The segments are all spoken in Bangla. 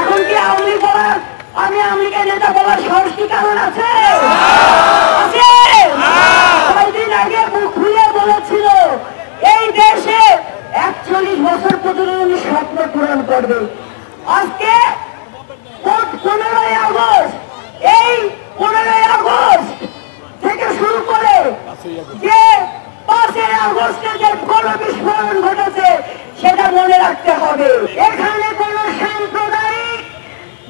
এখন কি আওয়ামী লীগ বলার, আমি আওয়ামী লীগের নেতা বলার সাহস কি কারণ আছে? কয়েকদিন আগে মুখ খুলে বলেছিল এই দেশে 41 বছর পর্যন্ত উনি স্বপ্ন পূরণ করবে। আজকে 15ই আগস্ট, এই 15ই আগস্ট থেকে শুরু করে যে 5ই আগস্টে যে গণবিস্ফোরণ ঘটেছে সেটা মনে রাখতে হবে। এখানে কোন সাম্প্রদায়িক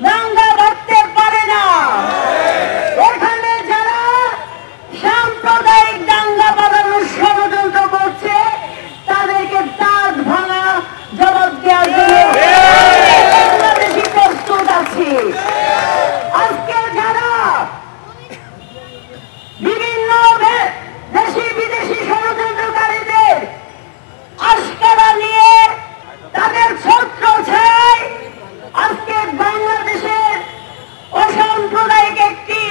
দাঙ্গা বাঁধতে পারে না। এখানে যারা সাম্প্রদায়িক দাঙ্গা বাঁধানোর ষড়যন্ত্র করছে তাদেরকে দাঁত ভাঙা জবাব দেওয়ার জন্য বাংলাদেশি প্রস্তুত আছি। আজকে যারা বিভিন্ন দেশি বিদেশি ষড়যন্ত্রকারীদের আশকারা নিয়ে তাদের ছত্র ছায় আজকে বাংলাদেশের অসাম্প্রদায়িক একটি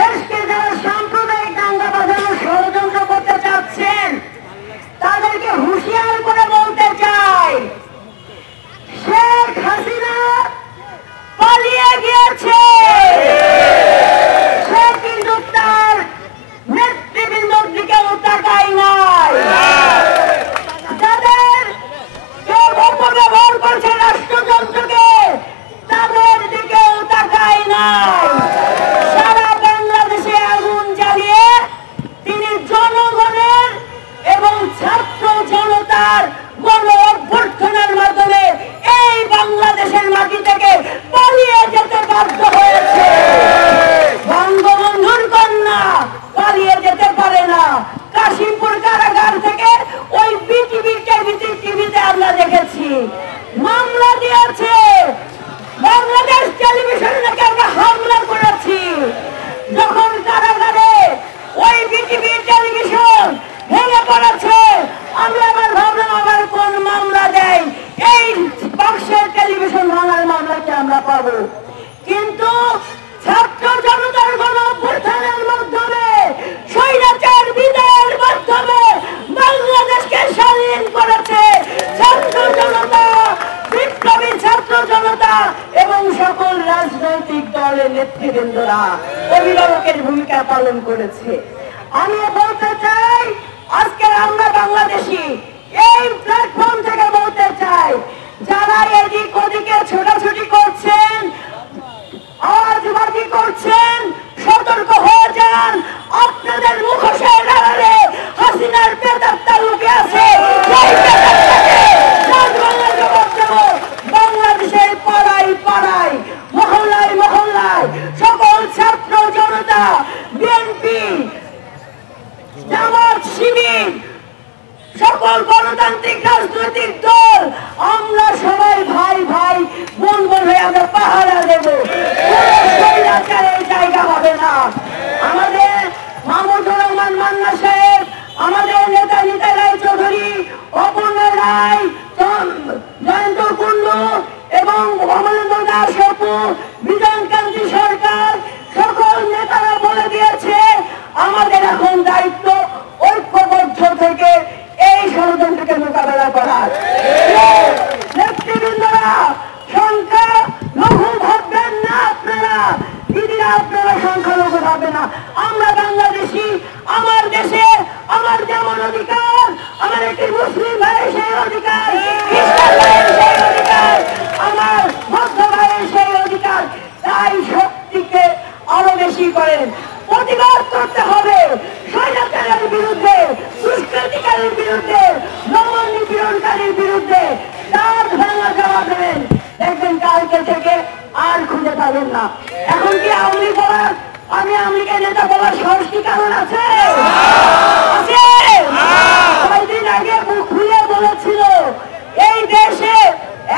দেশকে যারা সাম্প্রদায়িক দাঙ্গা বাঁধানোর ষড়যন্ত্র করতে চাচ্ছেন তাদেরকে হুঁশিয়ার করে বলতে চাই, শেখ হাসিনা পালিয়ে গিয়েছে। সে কিন্তু তার নেতৃবৃন্দর দিকেও তাকায় নাই। যাদের কেউ অপব্যবহার করছে রাষ্ট্রযন্ত্রকে তাদের দিকেও তাকায় নাই। সারা বাংলাদেশে আগুন জ্বালিয়ে তিনি জনগণের এবং ছাত্র জনতার গণ অভ্যর্থনার মাধ্যমে এই বাংলাদেশের মাটি থেকে পালিয়ে যেতে বাধ্য হয়েছে। বঙ্গবন্ধুর কন্যা পালিয়ে যেতে পারে না। কাশিমপুর কারাগার থেকে ওই টিভিতে আমরা দেখেছি মামলা দিয়েছে। বাংলাদেশ টেলিভিশনে নাকি আমরা হামলা করেছি। যখন কারাগারে ওই বিটিভি টেলিভিশন ভেঙে পড়েছে আমরা আবার ভাবলাম আবার কোন মামলা দেয়, এই বাক্সের টেলিভিশন ভাঙার মামলাকে আমরা পাবো। কিন্তু ছাত্র জনতার গণ অভ্যুত্থানের মাধ্যমে স্বৈরাচার বিদায়ের মাধ্যমে বাংলাদেশকে স্বাধীন করেছে ছাত্র জনতা, বিপ্লবী ছাত্র জনতা এবং সকল রাজনৈতিক দলের নেতৃবৃন্দরা অভিভাবকের ভূমিকা পালন করেছে। আমি বলতে চাই আজকে আমরা বাংলাদেশি এই প্ল্যাটফর্ম থেকে বলতে চাই, যারা এদিক ওদিকে ছোটাছুটি করছেন, আওয়াজবাজি করছেন, সতর্ক হয়ে যান। আপনাদের মুখোশের আড়ালে হাসিনার প্রেতাত্মা লুকিয়ে আছে। বাংলাদেশের পাড়ায় পাড়ায়, মহল্লায় মহল্লায় সকল ছাত্র জনতা, বিএনপি, জামাত, শিবির, সকল গণতান্ত্রিক রাজনৈতিক দল আমরা সবাই ভাই ভাই বোন বোন হয়ে আমরা পাহারা দেব। এই জায়গা হবে না। আমাদের মাহমুদুর রহমান মান্না সাহেব, আমাদের নেতা নিতা রায় চৌধুরী, অপর্ণা রায়, জয়ন্ত কুন্ডু এবং অমরেন্দ্র দাস অপু, বিজয়কান্তি সরকার সকল নেতারা বলে দিয়েছে আমাদের এখন দায়িত্ব ঐক্যবদ্ধ থেকে এই ষড়যন্ত্রকে মোকাবেলা করার। নেতৃবৃন্দরা সংখ্যা লঘু ভাববেন না, আপনারা দিদিরা আপনারা সংখ্যা লঘু ভাববেন না। আমরা বাংলাদেশি, আমার দেশে আমার যেমন অধিকার, আমার একটি মুসলিম ভাইয়ের সেই অধিকার, খ্রিস্টান ভাইয়ের সেই অধিকার, আমার বৌদ্ধ ভাইয়ের সেই অধিকার। তাই শক্তিকে আরো বেশি করেন প্রতিবাদ করতে হবে স্বৈরাচারের বিরুদ্ধে, দুষ্কৃতিকারীর বিরুদ্ধে, দমন নিপীড়নকারীর বিরুদ্ধে দাঁত ভাঙা জবাব দেবেন। দেখবেন কালকে থেকে আর খুঁজে পাবেন না। এখন কি আওয়ামী লীগ বলার, আমি আওয়ামী লীগের নেতা বলার সাহস কি কারণ আছে? কয়েকদিন আগে মুখ খুলে বলেছিল এই দেশে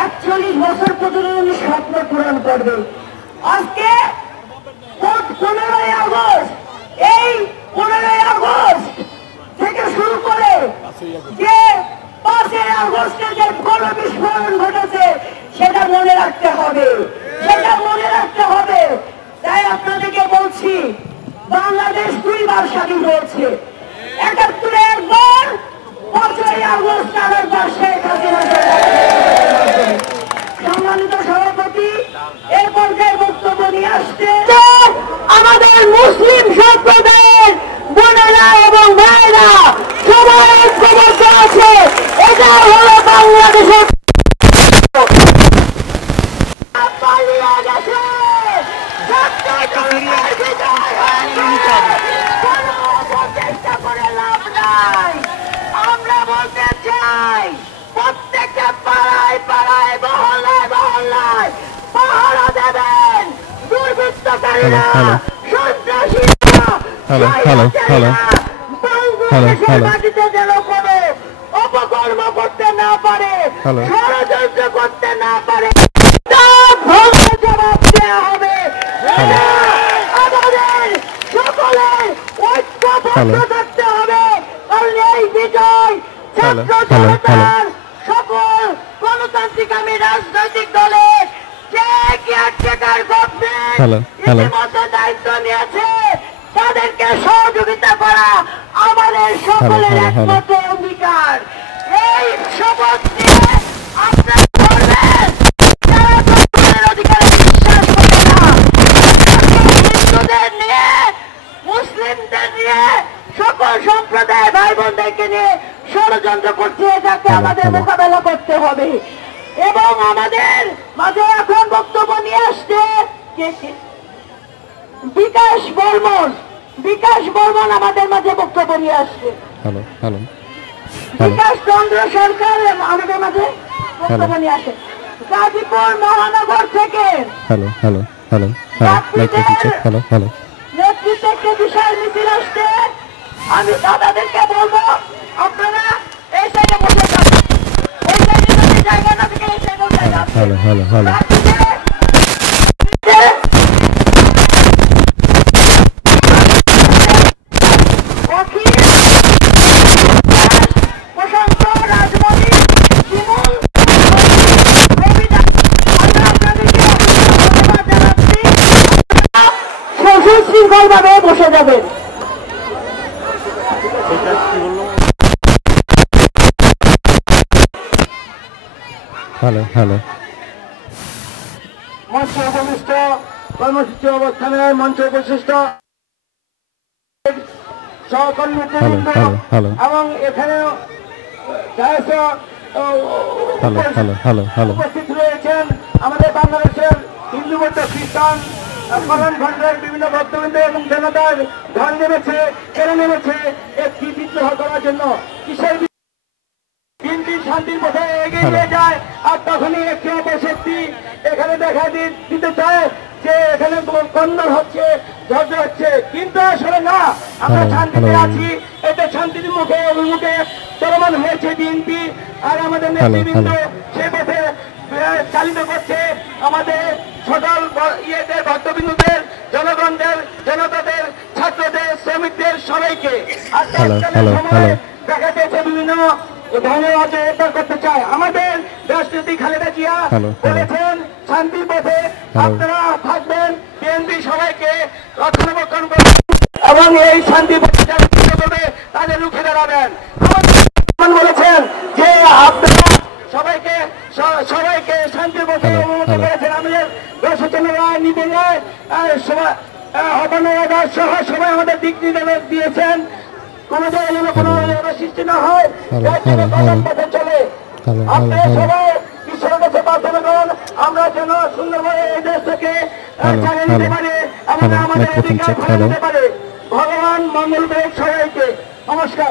41 বছর পর্যন্ত উনি স্বপ্ন পূরণ করবে। আজকে 15ই আগস্ট, এই 15ই আগস্ট থেকে শুরু করে যে 5ই আগস্টে যে গণবিস্ফোরণ ঘটেছে সেটা মনে রাখতে হবে, সেটা মনে রাখতে হবে। তাই আপনাদেরকে বলছি বাংলাদেশ 2 বার স্বাধীন হয়েছে। 71-এ একবার, 5ই আগস্ট আরেকবার শেখ হাসিনা। সম্মানিত সভাপতি এরপরকার বক্তব্য নিয়ে আসছে আমাদের মুসলিম সম্প্রদায়ের বোনেরা এবং ভাইরা সবাই ঐক্যবদ্ধ আছে। এটা হলো বাংলাদেশের পালিয়ে গেছে, চেষ্টা করে লাভ নাই। আমরা বলতে চাই প্রত্যেকটা পাড়ায় পাড়ায় মহল্লায় মহল্লায় পাহারা দেবেন দুর্বৃত্তকারীরা, সন্ত্রাসীরা, বাংলাদেশের মাটিতে যেন কোনো অপকর্ম করতে না পারে, ষড়যন্ত্র করতে না পারে, জবাব দেওয়া হবে। আমাদের সকলের ঐক্যবদ্ধ থাকতে হবে, কারণ এই বিজয় ছাত্র জনতার সকল গণতান্ত্রিকামী রাজনৈতিক দলের যে কেয়ারটেকার গভর্নমেন্ট ইতিমধ্যে দায়িত্ব নিয়েছে তাদেরকে সহযোগিতা করা আমাদের সকলের একমাত্র অধিকার। এই শপথ নিয়ে আপনারা করবেন যারা জনগণের অধিকারে বিশ্বাস করে না, হিন্দুদের নিয়ে মুসলিমদের নিয়ে সকল সম্প্রদায় ভাই বোনদেরকে নিয়ে ষড়যন্ত্র করছে, এটাকে আমাদের মোকাবেলা করতে হবে। এবং আমাদের মাঝে এখন বক্তব্য নিয়ে আসছে বিকাশ বর্মন। বিকাশ বর্মন আমাদের মাঝে বক্তব্য নিয়ে আসছে। বিকাশ চন্দ্র সরকার আমাদের মাঝে বক্তব্য নিয়ে আসে গাজীপুর মহানগর থেকে। নেতৃত্বে একটি বিশাল মিছিল আসছে। আমি দাদাদেরকে বলবো আপনারা এই সাইডে বসে যান, ওই সাইডে যদি জায়গা না থেকে এই সাইডে বসে যান। সুশৃঙ্খল ভাবে বসে যাবেন। মঞ্চ উপবিষ্ট কর্মসূচি অবস্থানের মঞ্চ উপবিষ্ট সহকর্মীবৃন্দ এবং এখানে উপস্থিত রয়েছেন আমাদের বাংলাদেশের হিন্দু বৌদ্ধ খ্রিস্টান কর্মকাণ্ডের বিভিন্ন ভক্তবৃন্দ এবং জনতার ঢল নেমেছে, কেড়ে নেমেছে একটি বিদ্রোহ করার জন্য। কিসের দিনটি শান্তির পথে এগিয়ে নিয়ে যায়, আর তখনই একটি অপশক্তি এখানে দেখা দিতে চায় যে এখানে কন্দল হচ্ছে, ঝড় হচ্ছে, কিন্তু আসলে না, আমরা শান্তিতে আছি। এতে শান্তির মুখে অভিমুখে চলমান হয়েছে বিএনপি, আর আমাদের নেতৃবৃন্দ সে পথে চালিত করছে আমাদের সকল ইয়েদের ভক্তবিন্দুদের, জনগণদের, জনতাদের, ছাত্রদের, শ্রমিকদের সবাইকে। আর সময় দেখা গেছে বিভিন্ন ধন্যবাদ করতে চাই। আমাদের রাষ্ট্রপতি খালেদা জিয়া বলেছেন শান্তির পথে আপনারা থাকবেন, বিএনপি সবাইকে রক্ষণাবেক্ষণ করবেন এবং এই শান্তি পথে করবে তাদের রুখে দাঁড়াবেন। বলেছেন যে আপনারা সবাইকে সবাইকে শান্তির পথে অনুমতি করেছেন। আমাদের সচেতন রায়, নিপুণ রায়, সহ সবাই আমাদের দিক নির্দেশ দিয়েছেন। কোন জায়গায় কোনো সৃষ্টি না হয় পথে চলে। আপনারা সবাই ঈশ্বরের কাছে প্রার্থনা করুন আমরা যেন সুন্দরভাবে এই দেশটাকে চালিয়ে নিতে পারি এবং আমাদের অধিকার ফেলে দিতে পারি। ভগবান মঙ্গল করে সবাইকে নমস্কার।